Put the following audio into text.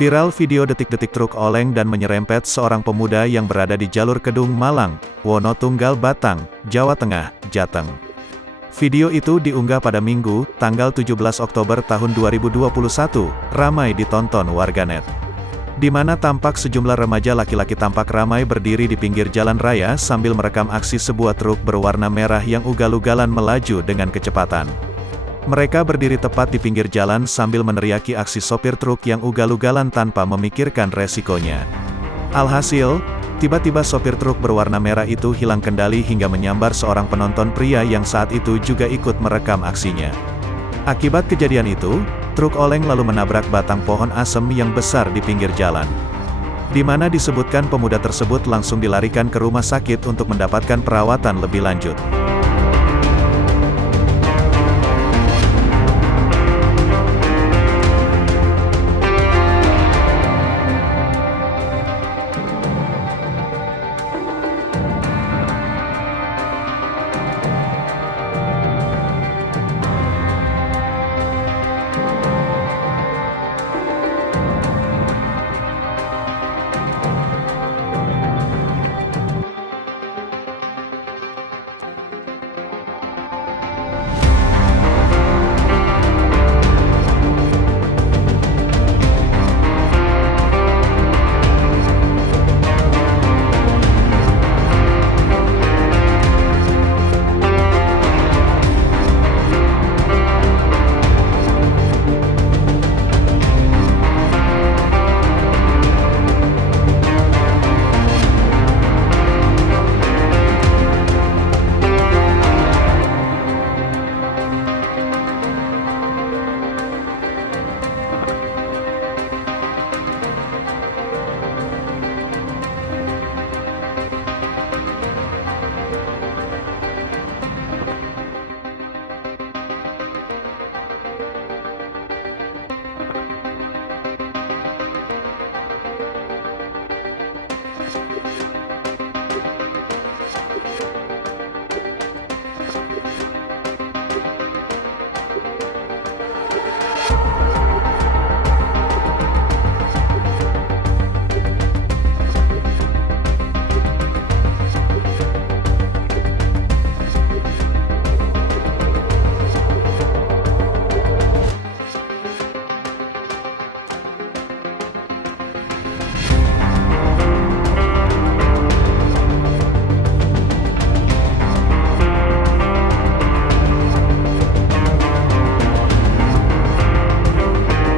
Viral video detik-detik truk oleng dan menyerempet seorang pemuda yang berada di jalur Kedung Malang, Wonotunggal Batang, Jawa Tengah, Jateng. Video itu diunggah pada Minggu, tanggal 17 Oktober tahun 2021, ramai ditonton warganet. Di mana tampak sejumlah remaja laki-laki tampak ramai berdiri di pinggir jalan raya sambil merekam aksi sebuah truk berwarna merah yang ugal-ugalan melaju dengan kecepatan. Mereka berdiri tepat di pinggir jalan sambil meneriaki aksi sopir truk yang ugal-ugalan tanpa memikirkan resikonya. Alhasil, tiba-tiba sopir truk berwarna merah itu hilang kendali hingga menyambar seorang penonton pria yang saat itu juga ikut merekam aksinya. Akibat kejadian itu, truk oleng lalu menabrak batang pohon asem yang besar di pinggir jalan. Di mana disebutkan pemuda tersebut langsung dilarikan ke rumah sakit untuk mendapatkan perawatan lebih lanjut.